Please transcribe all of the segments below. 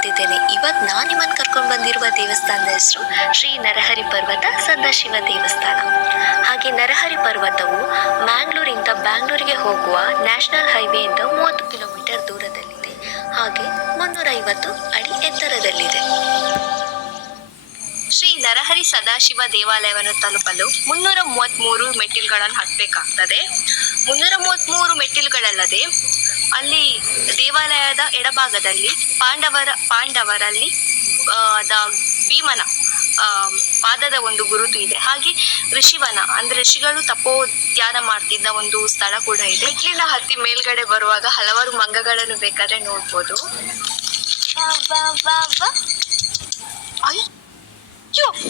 ಮಾಡ್ತಿದ್ದೇನೆ. ಇವತ್ತು ನಾನು ನಿಮ್ಮನ್ನು ಕರ್ಕೊಂಡು ಬಂದಿರುವ ದೇವಸ್ಥಾನದ ಹೆಸರು ಶ್ರೀ ನರಹರಿ ಪರ್ವತ ಸದಾಶಿವ ದೇವಸ್ಥಾನ. ಹಾಗೆ ನರಹರಿ ಪರ್ವತವು ಮ್ಯಾಂಗ್ಳೂರಿಂದ ಬ್ಯಾಂಗ್ಳೂರಿಗೆ ಹೋಗುವ ನ್ಯಾಷನಲ್ ಹೈವೇಯಿಂದ 30 ಕಿಲೋಮೀಟರ್ ದೂರದಲ್ಲಿದೆ. ಹಾಗೆ 350 ಅಡಿ ಎತ್ತರದಲ್ಲಿದೆ. ಶ್ರೀ ನರಹರಿ ಸದಾಶಿವ ದೇವಾಲಯವನ್ನು ತಲುಪಲು 333 ಮೆಟ್ಟಿಲುಗಳನ್ನು ಹತ್ತಬೇಕಾಗ್ತದೆ. 333 ಮೆಟ್ಟಿಲುಗಳಲ್ಲದೆ ಅಲ್ಲಿ ದೇವಾಲಯದ ಎಡಭಾಗದಲ್ಲಿ ಪಾಂಡವರಲ್ಲಿ ಭೀಮನ ಪಾದದ ಒಂದು ಗುರುತು ಇದೆ. ಹಾಗೆ ಋಷಿವನ ಅಂದ್ರೆ ಋಷಿಗಳು ತಪೋ ಧ್ಯಾನ ಮಾಡ್ತಿದ್ದ ಒಂದು ಸ್ಥಳ ಕೂಡ ಇದೆ. ಮೆಟ್ಟಿಲಿನ ಹತ್ತಿ ಮೇಲ್ಗಡೆ ಬರುವಾಗ ಹಲವಾರು ಮಂಗಗಳನ್ನು ಬೇಕಾದ್ರೆ ನೋಡ್ಬೋದು.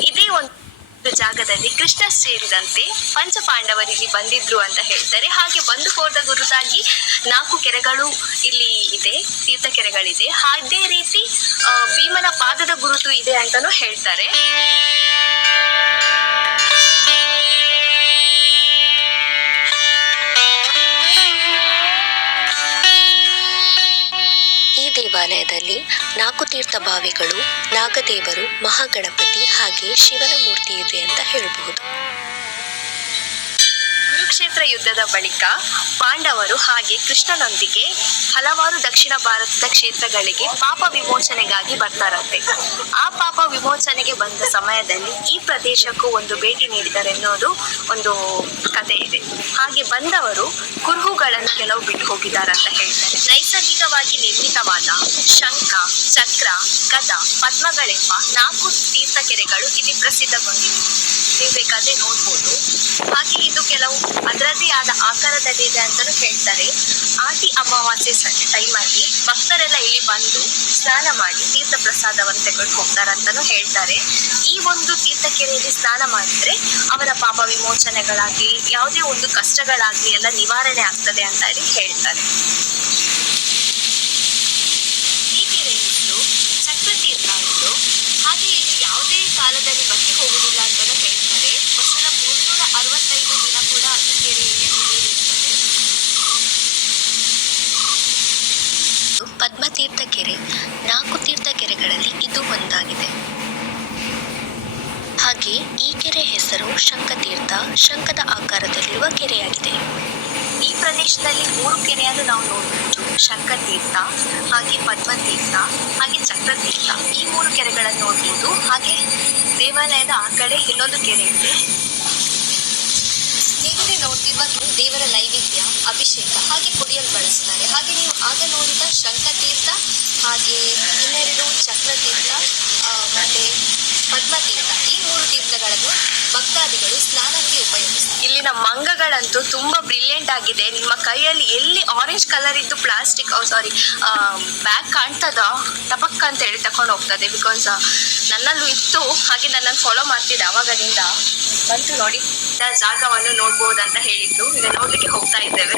ಇದೇ ಒಂದು ಜಾಗದಲ್ಲಿ ಕೃಷ್ಣ ಸೇರಿದಂತೆ ಪಂಚಪಾಂಡವರಿಗೆ ಬಂದಿದ್ರು ಅಂತ ಹೇಳ್ತಾರೆ. ಹಾಗೆ ಬಂದು ಹೋದ ಗುರುತಾಗಿ 4 ಕೆರೆಗಳು ಇಲ್ಲಿ ಇದೆ, ತೀರ್ಥ ಕೆರೆಗಳಿದೆ. ಅದೇ ರೀತಿ ಭೀಮನ ಪಾದದ ಗುರುತು ಇದೆ ಅಂತಾನೂ ಹೇಳ್ತಾರೆ. ಈ ದೇವಾಲಯದಲ್ಲಿ 4 ತೀರ್ಥ ಬಾವಿಗಳು, ನಾಗದೇವರು, ಮಹಾಗಣಪತಿ ಹಾಗೆ ಶಿವನ ಮೂರ್ತಿ ಇದೆ ಅಂತ ಹೇಳಬಹುದು. ಕುರುಕ್ಷೇತ್ರ ಯುದ್ಧದ ಬಳಿಕ ಪಾಂಡವರು ಹಾಗೆ ಕೃಷ್ಣನೊಂದಿಗೆ ಹಲವಾರು ದಕ್ಷಿಣ ಭಾರತದ ಕ್ಷೇತ್ರಗಳಿಗೆ ಪಾಪ ವಿಮೋಚನೆಗಾಗಿ ಬರ್ತಾರಂತೆ. ಆ ಪಾಪ ವಿಮೋಚನೆಗೆ ಬಂದ ಸಮಯದಲ್ಲಿ ಈ ಪ್ರದೇಶಕ್ಕೂ ಒಂದು ಭೇಟಿ ನೀಡಿದರೆನ್ನೋದು ಒಂದು ಕಥೆ ಇದೆ. ಹಾಗೆ ಬಂದವರು ಕುರುಹುಗಳನ್ನು ಕೆಲವು ಬಿಟ್ಟು ಹೋಗಿದ್ದಾರೆ ಅಂತ ಹೇಳ್ತಾರೆ. ನೈಸರ್ಗಿಕವಾಗಿ ನಿರ್ಮಿತವಾದ ಶಂಖ, ಚಕ್ರ, ಗದ, ಪದ್ಮಗಳೆಂಬ 4 ತೀರ್ಥ ಕೆರೆಗಳು ಇಲ್ಲಿ ಪ್ರಸಿದ್ಧಗೊಂಡಿವೆ. ನೀವು ಬೇಕಾದ್ರೆ ನೋಡ್ಬೋದು. ಹಾಗೆ ಇದು ಕೆಲವು ಅದರದ್ದೇ ಆದ ಆಕಾರದಲ್ಲಿದೆ ಅಂತಲೂ ಹೇಳ್ತಾರೆ. ಆಟಿ ಅಮಾವಾಸ್ಯೆ ಟೈಮಲ್ಲಿ ಭಕ್ತರೆಲ್ಲ ಇಲ್ಲಿ ಬಂದು ಸ್ನಾನ ಮಾಡಿ ತೀರ್ಥ ಪ್ರಸಾದವನ್ನು ತೆಗೆದು ಹೋಗ್ತಾರಂತಲೂ ಹೇಳ್ತಾರೆ. ಈ ಒಂದು ತೀರ್ಥ ಕೆರೆಯಲ್ಲಿ ಸ್ನಾನ ಮಾಡಿದ್ರೆ ಅವರ ಪಾಪ ವಿಮೋಚನೆಗಳಾಗಿ ಯಾವುದೇ ಒಂದು ಕಷ್ಟಗಳಾಗ್ಲಿ ಎಲ್ಲ ನಿವಾರಣೆ ಆಗ್ತದೆ ಅಂತ ಹೇಳಿ ಹೇಳ್ತಾರೆ. ಈ ಕೆರೆ ಹೆಸರು ಚಕ್ರತೀರ್ಥ ಎಂದು. ಹಾಗೆ ಇದು ಯಾವುದೇ ಕಾಲದಲ್ಲಿ ಬತ್ತಿ ಹೋಗುವುದಿಲ್ಲ ಅಂತಲೂ ಹೇಳ್ತಾರೆ. ವರ್ಷದ 365 ದಿನ ಕೂಡ ಈ ಕೆರೆಯಲ್ಲಿ ನೀರಿರುತ್ತದೆ. ಪದ್ಮತೀರ್ಥ ಕೆರೆ 4 ತೀರ್ಥ ಕೆರೆಗಳಲ್ಲಿ ಇದು ಒಂದಾಗಿದೆ. ಹಾಗೆ ಈ ಕೆರೆ ಹೆಸರು ಶಂಖತೀರ್ಥ, ಶಂಖದ ಆಕಾರದಲ್ಲಿರುವ ಕೆರೆಯಾಗಿದೆ. ಈ ಪ್ರದೇಶದಲ್ಲಿ 3 ಕೆರೆಯನ್ನು ನಾವು ನೋಡಬಹುದು. ಶಂಖತೀರ್ಥ, ಹಾಗೆ ಪದ್ಮತೀರ್ಥ, ಹಾಗೆ ಚಕ್ರತೀರ್ಥ. ಈ 3 ಕೆರೆಗಳನ್ನು ನೋಡಬಹುದು. ಹಾಗೆ ದೇವಾಲಯದ ಆ ಕಡೆ ಇನ್ನೊಂದು ಕೆರೆ ಇದೆ. ನೀವೇ ನೋಡ್ತಿರುವ ದೇವರ ನೈವೇದ್ಯ, ಅಭಿಷೇಕ ಹಾಗೆ ಕುಡಿಯಲು ಬಳಸ್ತಾರೆ. ಹಾಗೆ ನೀವು ಆಗ ನೋಡಿದ ಶಂಖತೀರ್ಥ, ಹಾಗೆ ಇನ್ನೆರಡು ಚಕ್ರತೀರ್ಥ ಮತ್ತೆ ಪದ್ಮತೀರ್ಥ, ಈ 3 ತೀರ್ಥಗಳನ್ನು ಭಕ್ತಾದಿಗಳು ಸ್ನಾನಕ್ಕೆ ಉಪಯೋಗಿಸ್ತಾರೆ. ಇಲ್ಲಿನ ಮಂಗಗಳಂತೂ ತುಂಬಾ ಬ್ರಿಲಿಯಂಟ್ ಆಗಿದೆ. ನಿಮ್ಮ ಕೈಯಲ್ಲಿ ಎಲ್ಲಿ ಆರೆಂಜ್ ಕಲರ್ ಇದ್ದು ಪ್ಲಾಸ್ಟಿಕ್ ಬ್ಯಾಗ್ ಕಾಣ್ತದ ಟಪಕ್ ಅಂತ ಹೇಳಿ ತಕೊಂಡು ಹೋಗ್ತದೆ. ಬಿಕಾಸ್ ನನ್ನಲ್ಲೂ ಇತ್ತು, ಹಾಗೆ ನನ್ನನ್ನು ಫಾಲೋ ಮಾಡ್ತಿದ್ದೆ ಅವಾಗದಿಂದ ಬಂತು ನೋಡಿ. ಜಾಗವನ್ನು ನೋಡ್ಬೋದಂತ ಹೇಳಿದ್ದು. ಈಗ ನೋಡ್ಲಿಕ್ಕೆ ಹೋಗ್ತಾ ಇದ್ದೇವೆ.